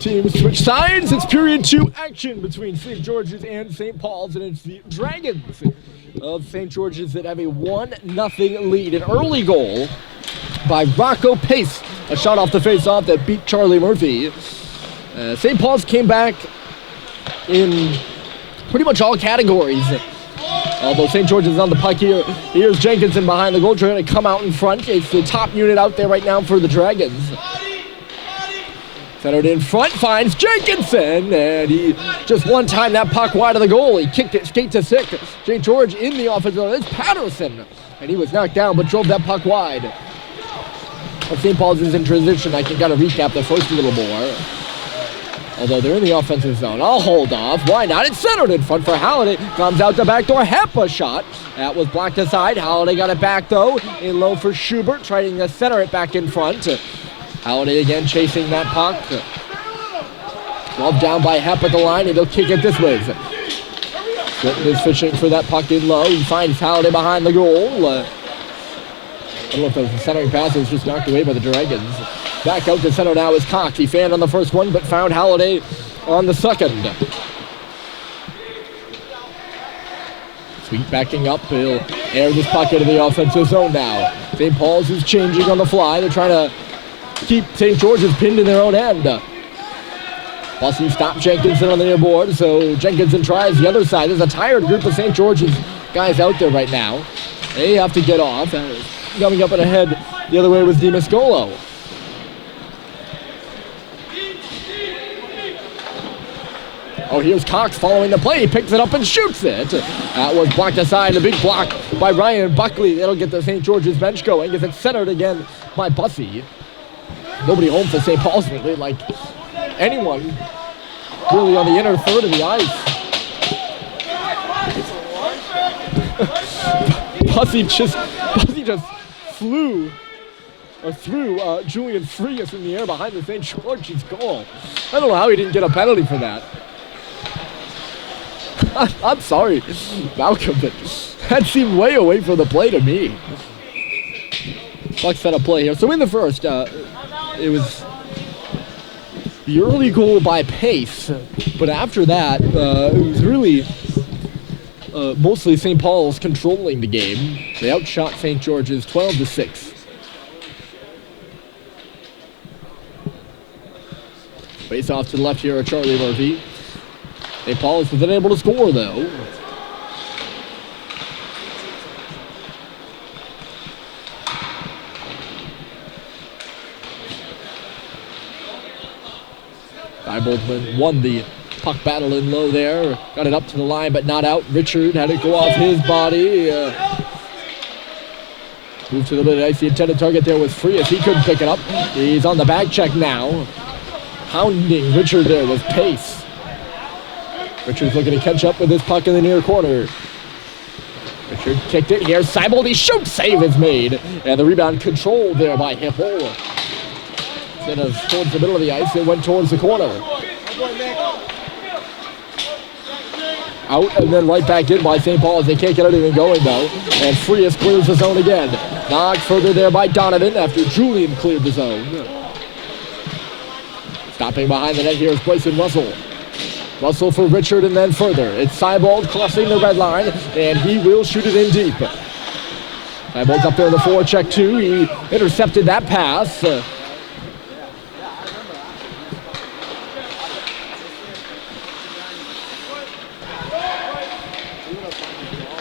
Teams switch sides. It's period 2 action between St. George's and St. Paul's, and it's the Dragons of St. George's that have a 1-0 lead. An early goal by Rocco Pace, a shot off the face-off that beat Charlie Murphy. St. Paul's came back in pretty much all categories. Although St. George's is on the puck here. Here's Jenkinson behind the goal, trying to come out in front. It's the top unit out there right now for the Dragons. Centered in front, finds Jenkinson, and he just one time that puck wide of the goal. He kicked it skate to stick. St. George in the offensive zone. It's Patterson, and he was knocked down but drove that puck wide. Well, St. Paul's is in transition. I can kind of recap the first a little more. Although they're in the offensive zone. I'll hold off. Why not? It's centered in front for Halliday. Comes out the back door. Hepa shot. That was blocked aside. Halliday got it back, though. In low for Schubert, trying to center it back in front. Halliday again chasing that puck. Glove down by Hepa at the line, and he'll kick it this way. Clinton is fishing for that puck in low. He finds Halliday behind the goal. I don't know if the centering pass was just knocked away by the Dragons. Back out to center now is Cox. He fanned on the first one, but found Halliday on the second. Sweet backing up. He'll air this puck into the offensive zone now. St. Paul's is changing on the fly. They're trying to keep St. George's pinned in their own end. Bussey stopped Jenkinson on the near board, so Jenkinson tries the other side. There's a tired group of St. George's guys out there right now. They have to get off. Coming up and ahead the other way was DiMascolo. Oh, here's Cox following the play. He picks it up and shoots it. That was blocked aside. A big block by Ryan Buckley. That'll get the St. George's bench going as it's centered again by Bussey. Nobody home for St. Paul's really, like anyone really on the inner third of the ice. Bussey just flew or threw Julian Frias in the air behind the St. George's goal. I don't know how he didn't get a penalty for that. I'm sorry, Malcolm, but that seemed way away from the play to me. Buck set a play here. So in the first, it was the early goal by Pace, but after that, it was really mostly St. Paul's controlling the game. They outshot St. George's 12-6. Face off to the left here at Charlie Murphy. St. Paul's was unable to score, though. Boltzmann won the puck battle in low there. Got it up to the line, but not out. Richard had it go off his body. Moved to the middle ice. The intended target there was Frias. He couldn't pick it up. He's on the back check now. Hounding Richard there with Pace. Richard's looking to catch up with this puck in the near corner. Richard kicked it here. Seibold, he shoots. Save is made. And the rebound controlled there by Hippel. Instead of towards the middle of the ice, it went towards the corner. Out and then right back in by St. Paul as they can't get anything going, though. And Frias clears the zone again. Knocked further there by Donovan after Julian cleared the zone. Stopping behind the net here is Bryson Russell. Russell for Richard and then further. It's Seibold crossing the red line, and he will shoot it in deep. Seibold's up there in the forecheck, too. He intercepted that pass.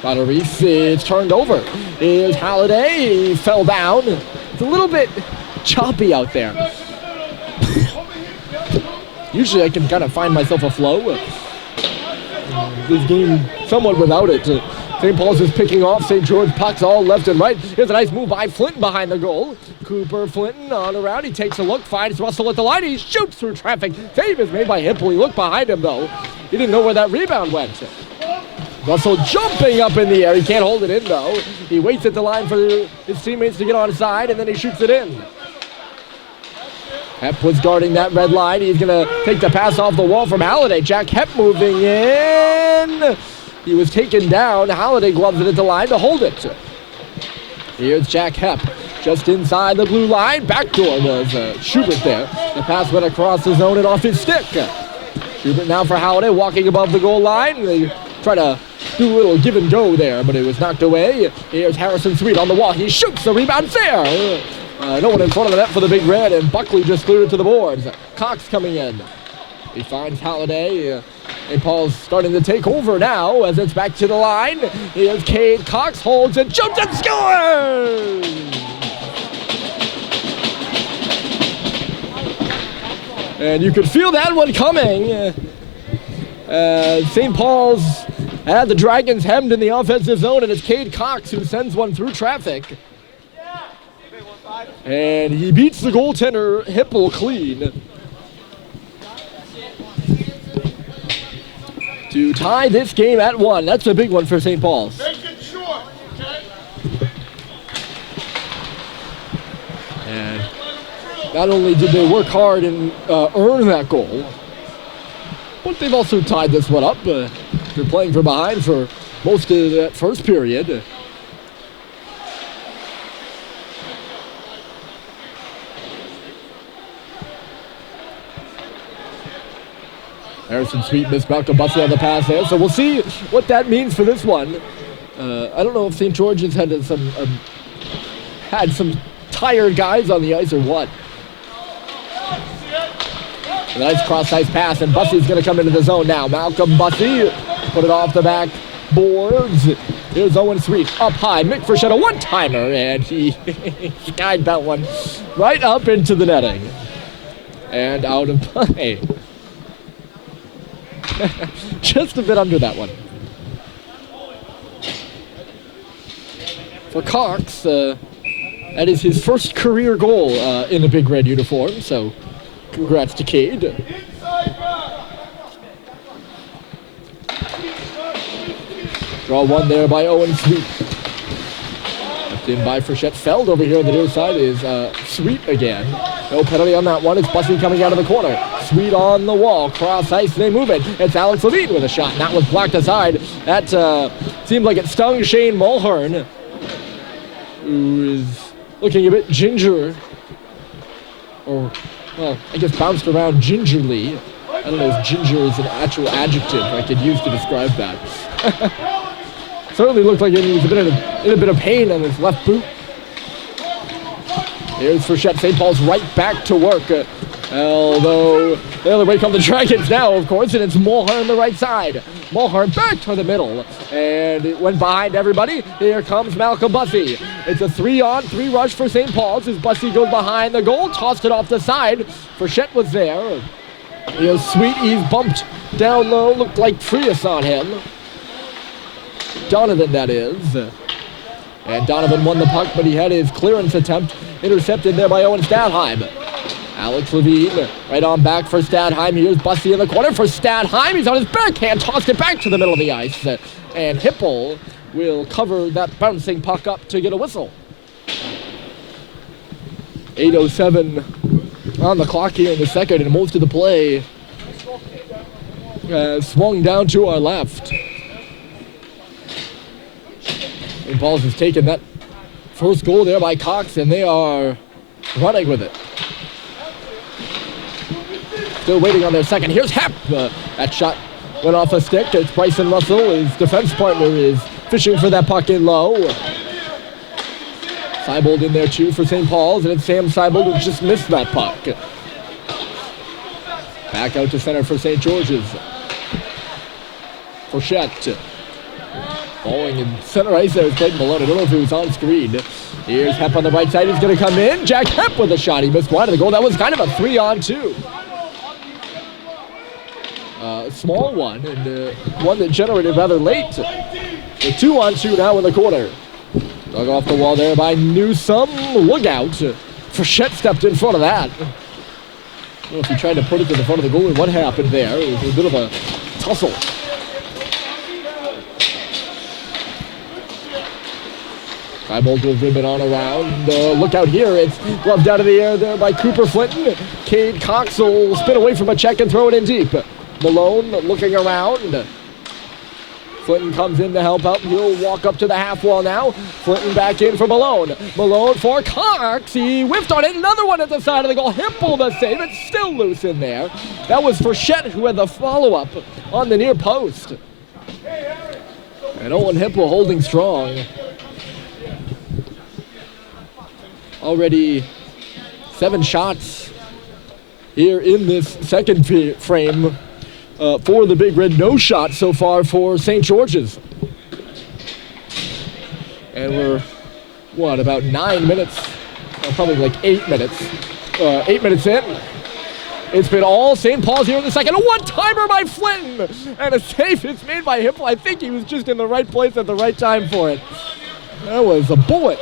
Reese is turned over. Here's Halliday. He fell down. It's a little bit choppy out there. Usually I can kind of find myself a flow. This game somewhat without it. St. Paul's is picking off St. George pucks all left and right. Here's a nice move by Flinton behind the goal. Cooper Flinton on around. He takes a look, finds Russell at the line. He shoots through traffic. Save is made by Hipple. He looked behind him, though. He didn't know where that rebound went. Russell jumping up in the air. He can't hold it in, though. He waits at the line for his teammates to get on side, and then he shoots it in. Hepp was guarding that red line. He's going to take the pass off the wall from Halliday. Jack Hepp moving in. He was taken down. Halliday gloves it at the line to hold it. Here's Jack Hepp. just inside the blue line. Backdoor was Schubert there. The pass went across the zone and off his stick. Schubert now for Halliday, walking above the goal line. They try to do a little give and go there, but it was knocked away. Here's Harrison Sweet on the wall. He shoots, the rebound fair. No one in front of the net for the Big Red, and Buckley just cleared it to the boards. Cox coming in. He finds Halliday. St. Paul's starting to take over now as it's back to the line. Here's Cade. Cox holds and jumps and scores! And you could feel that one coming. St. Paul's had the Dragons hemmed in the offensive zone, and it's Cade Cox who sends one through traffic. And he beats the goaltender Hipple clean to tie this game at 1. That's a big one for St. Paul's. Make it short, okay? And not only did they work hard and earn that goal, but they've also tied this one up. They're playing from behind for most of that first period. Harrison Sweet missed Malcolm Bussey on the pass there, so we'll see what that means for this one. I don't know if St. George's had some tired guys on the ice or what. A nice cross-ice pass, and Bussey's going to come into the zone now. Malcolm Bussey put it off the back boards. Here's Owen Sweet up high. Mick Frechette, a one-timer, and he skied that one right up into the netting. And out of play. Just a bit under that one. For Cox, that is his first career goal in a Big Red uniform, so congrats to Cade. Draw one there by Owen Sweet. Left in by Frechette. Feld over here on the near side is Sweet again. No penalty on that one. It's Bussey coming out of the corner. Sweet on the wall. Cross ice. They move it. It's Alex Levine with a shot. And that was blocked aside. That seemed like it stung Shane Mulhern, who is looking a bit ginger. Or, well, I guess bounced around gingerly. I don't know if ginger is an actual adjective I could use to describe that. Certainly looked like he was in a bit of pain on his left boot. Here's Frechette. St. Paul's right back to work. Although the other way come the Dragons now, of course, and it's Mulhern on the right side. Mulhern back to the middle, and it went behind everybody. Here comes Malcolm Bussey. It's a 3-on-3 rush for St. Paul's as Bussey goes behind the goal, tossed it off the side. Frechette was there. Here's Sweet. He's bumped down low. Looked like Frias on him. Donovan, that is. And Donovan won the puck, but he had his clearance attempt intercepted there by Owen Stadheim. Alex Levine right on back for Stadheim. Here's Bussey in the corner for Stadheim. He's on his backhand, tossed it back to the middle of the ice. And Hipple will cover that bouncing puck up to get a whistle. 8:07 on the clock here in the second, and most of the play swung down to our left. St. Paul's has taken that first goal there by Cox, and they are running with it. Still waiting on their second. Here's Hepp. That shot went off a stick. It's Bryson Russell. His defense partner is fishing for that puck in low. Seibold in there too for St. Paul's, and it's Sam Seibold who just missed that puck. Back out to center for St. George's. Frechette. Falling in center ice there is Clayton Malone. I don't know if he was on screen. Here's Hepp on the right side. He's going to come in. Jack Hepp with a shot. He missed wide of the goal. That was kind of a 3-on-2. Small one, and one that generated rather late. The 2-on-2 now in the corner. Dug off the wall there by Newsome. Look out. Frechette stepped in front of that. I don't know if he tried to put it to the front of the goal and what happened there. It was a bit of a tussle. Seibold will rib it on around. Look out here. It's gloved out of the air there by Cooper Flinton. Cade Cox will spin away from a check and throw it in deep. Malone looking around. Flinton comes in to help out. He'll walk up to the half wall now. Flinton back in for Malone. Malone for Cox. He whiffed on it. Another one at the side of the goal. Hipple the save. It's still loose in there. That was for Shet, who had the follow-up on the near post. And Owen Hipple holding strong. Already 7 shots here in this second frame for the Big Red. No shot so far for St. George's. And we're, about 9 minutes? Probably like 8 minutes. 8 minutes in. It's been all St. Paul's here in the second. A one-timer by Flinton! And a save is made by Hipple. I think he was just in the right place at the right time for it. That was a bullet.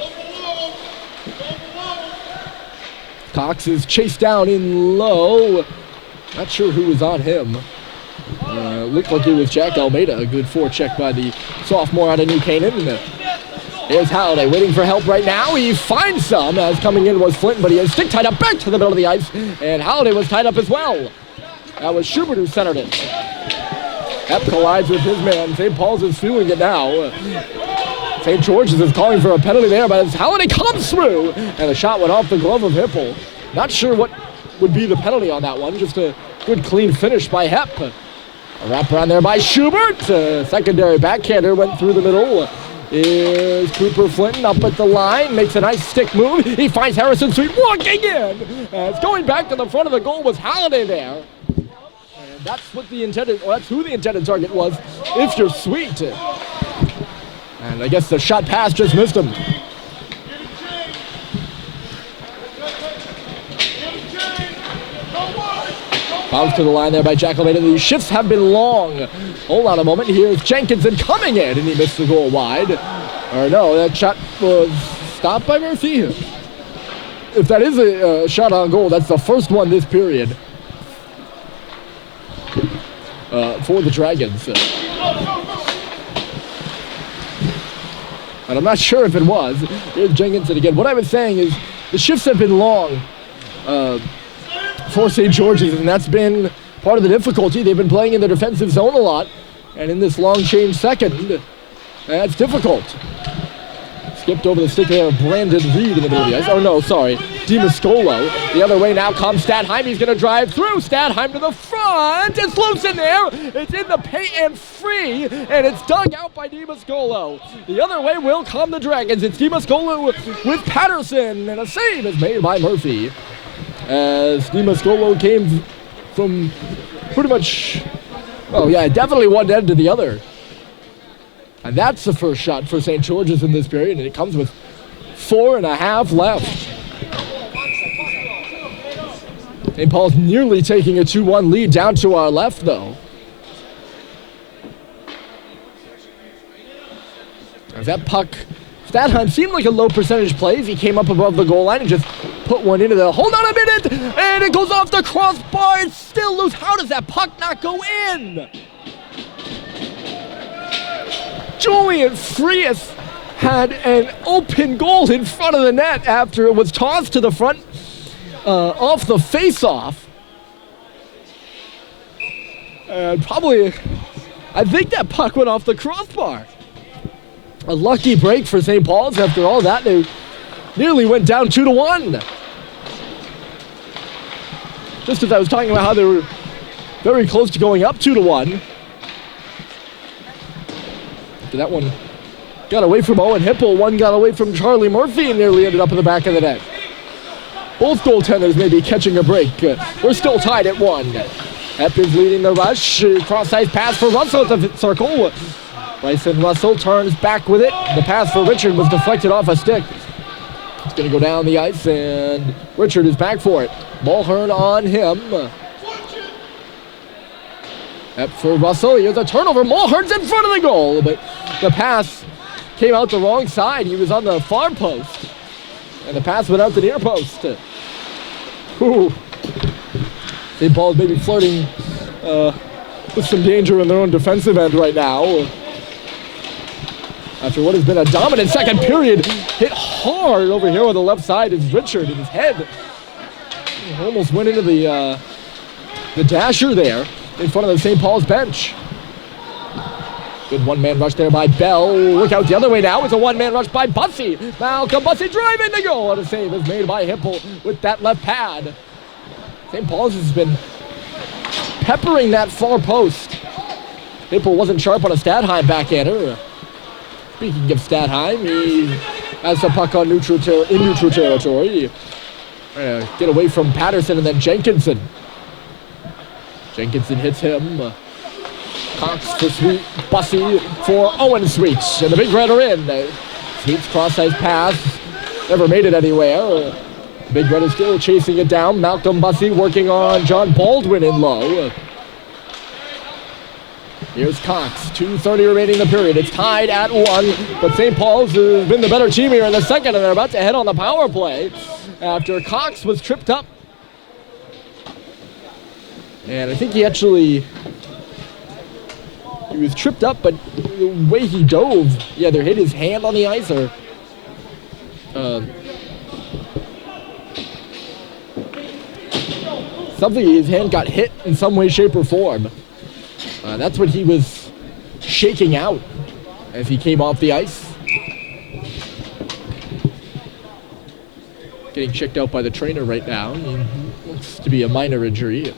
Cox is chased down in low. Not sure who was on him. Looked like it was Jack Almeida. A good forecheck by the sophomore out of New Canaan. Here's Halliday waiting for help right now. He finds some, as coming in was Flinton, but he has stick tied up back to the middle of the ice. And Halliday was tied up as well. That was Schubert who centered it. Epp collides with his man. St. Paul's is feeling it now. St. George's is calling for a penalty there, but as Halliday comes through, and the shot went off the glove of Hipple. Not sure what would be the penalty on that one. Just a good clean finish by Hepp. A wraparound there by Schubert. Secondary backhander went through the middle. Is Cooper Flinton up at the line, makes a nice stick move. He finds Harrison Sweet walking in. As going back to the front of the goal was Halliday there. And that's what the intended, or that's who the intended target was, if you're Sweet. And I guess the shot pass just missed him. Bounce to the line there by Jack Almeida. These shifts have been long. Hold on a moment. Here's Jenkinson coming in, and he missed the goal wide. Or no, that shot was stopped by Murphy. If that is a shot on goal, that's the first one this period for the Dragons. And I'm not sure if it was. Here's Jenkinson again. What I was saying is the shifts have been long for St. George's, and that's been part of the difficulty. They've been playing in the defensive zone a lot, and in this long change second, that's difficult. Skipped over the stick there of Brandon Reed in the middle of the ice. Oh no, sorry, DiMascolo. The other way now comes Stadheim. He's going to drive through. Stadheim to the front. It's loose in there. It's in the paint and free, and it's dug out by DiMascolo. The other way will come the Dragons. It's DiMascolo with Patterson, and a save is made by Murphy. As DiMascolo came from pretty much, oh yeah, definitely one end to the other. And that's the first shot for St. George's in this period, and it comes with 4.5 left. St. Paul's nearly taking a 2-1 lead down to our left, though. As that puck, Stadheim seemed like a low percentage play as he came up above the goal line and just put one into the, hold on a minute, and it goes off the crossbar. It's still loose. How does that puck not go in? Julian Frias had an open goal in front of the net after it was tossed to the front off the face-off. And probably, I think that puck went off the crossbar. A lucky break for St. Paul's. After all that, they nearly went down 2-1. Just as I was talking about how they were very close to going up 2-1. After that one got away from Owen Hipple, one got away from Charlie Murphy and nearly ended up in the back of the net. Both goaltenders may be catching a break. We're still tied at 1. Epp is leading the rush. Cross-ice pass for Russell at the circle. Bryson Russell turns back with it. The pass for Richard was deflected off a stick. It's going to go down the ice, and Richard is back for it. Mulhern on him. Epp for Russell. Here's a turnover. Mulhern's in front of the goal, but the pass came out the wrong side. He was on the far post, and the pass went out the near post. St. Paul's maybe flirting with some danger in their own defensive end right now. After what has been a dominant second period, hit hard over here on the left side is Richard in his head. He almost went into the dasher there in front of the St. Paul's bench. Good one-man rush there by Bell. Look out the other way now. It's a one-man rush by Bussey. Malcolm Bussey driving to goal. And a save is made by Hipple with that left pad. St. Paul's has been peppering that far post. Hipple wasn't sharp on a Stadheim backhander. Speaking of Stadheim, he has the puck on in neutral territory. Get away from Patterson and then Jenkinson. Jenkinson hits him. Cox for Sweet, Bussey for Owen Sweet. And the Big Red are in. Sweet's cross-ice pass. Never made it anywhere. Big Red is still chasing it down. Malcolm Bussey working on John Baldwin in low. Here's Cox. 2:30 remaining in the period. It's tied at 1. But St. Paul's has been the better team here in the second, and they're about to head on the power play after Cox was tripped up. And I think he was tripped up, but the way he dove, he either hit his hand on the ice or something. His hand got hit in some way, shape, or form. That's what he was shaking out as he came off the ice. Getting checked out by the trainer right now. Looks to be a minor injury.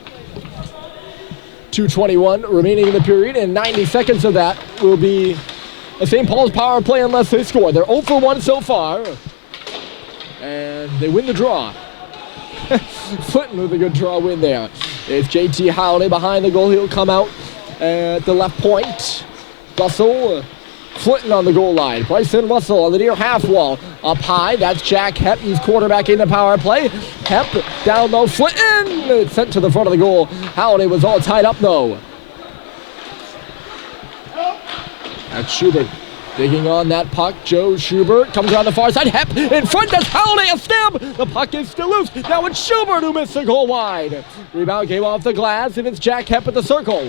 2:21 remaining in the period, and 90 seconds of that will be a St. Paul's power play unless they score. They're 0 for 1 so far, and they win the draw. Clinton with a good draw win there. It's JT Holiday behind the goal. He'll come out at the left point. Russell, Flinton on the goal line. Bryson Russell on the near half wall. Up high, that's Jack Hepp. He's quarterback in the power play. Hepp down low, Flinton. It's sent to the front of the goal. Holiday was all tied up though. That's Schubert digging on that puck. Joe Schubert comes around the far side. Hepp in front, does Holiday a stab. The puck is still loose. Now it's Schubert who missed the goal wide. Rebound came off the glass, and it's Jack Hepp at the circle.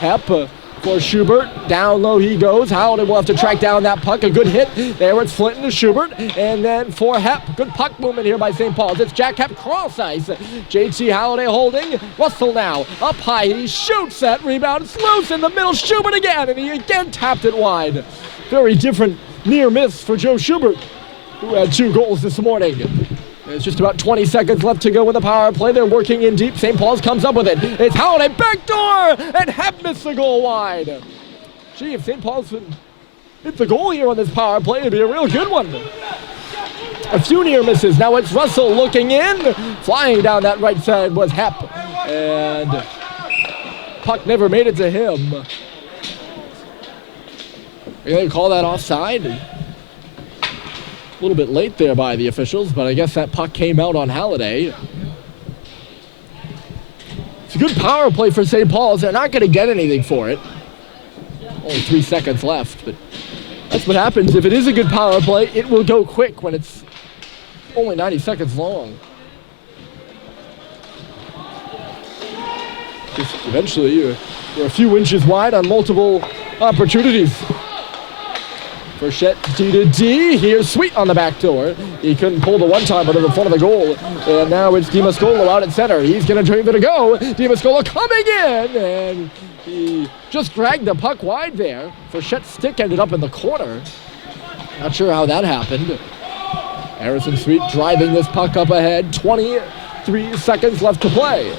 Hepp for Schubert. Down low he goes. Holiday will have to track down that puck. A good hit. There it's Flinton to Schubert. And then for Hepp. Good puck movement here by St. Paul's. It's Jack Hepp cross ice. JT Holiday holding. Russell now. Up high. He shoots that rebound. It's loose in the middle. Schubert again. And he again tapped it wide. Very different near miss for Joe Schubert, who had 2 goals this morning. There's just about 20 seconds left to go in the power play. They're working in deep. St. Paul's comes up with it. It's Holiday backdoor, and Hepp missed the goal wide. Gee, if St. Paul's hit the goal here on this power play, it'd be a real good one. A few near misses. Now it's Russell looking in. Flying down that right side was Hepp, and puck never made it to him. Are you going to call that offside? A little bit late there by the officials, but I guess that puck came out on Holiday. It's a good power play for St. Paul's. They're not going to get anything for it. Only 3 seconds left, but that's what happens. If it is a good power play, it will go quick when it's only 90 seconds long. Just eventually, we're a few inches wide on multiple opportunities. Frechette D to D. Here's Sweet on the back door. He couldn't pull the one-timer to the front of the goal. And now it's DiMascolo out at center. He's going to give it a go. DiMascolo coming in. And he just dragged the puck wide there. Frechette's stick ended up in the corner. Not sure how that happened. Harrison Sweet driving this puck up ahead. 23 seconds left to play.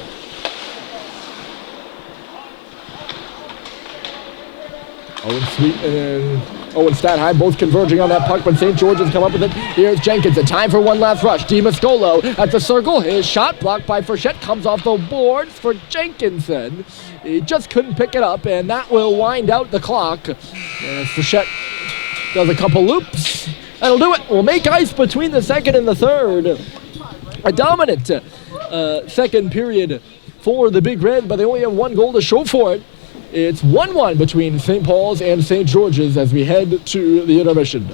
Owen Sweet and Owen Stadheim both converging on that puck, but St. George's come up with it. Here's Jenkinson. Time for one last rush. DiMascolo at the circle. His shot blocked by Frechette comes off the boards for Jenkinson. He just couldn't pick it up, and that will wind out the clock. As Frechette does a couple loops. That'll do it. We'll make ice between the second and the third. A dominant second period for the Big Red, but they only have 1 goal to show for it. It's 1-1 between St. Paul's and St. George's as we head to the intermission.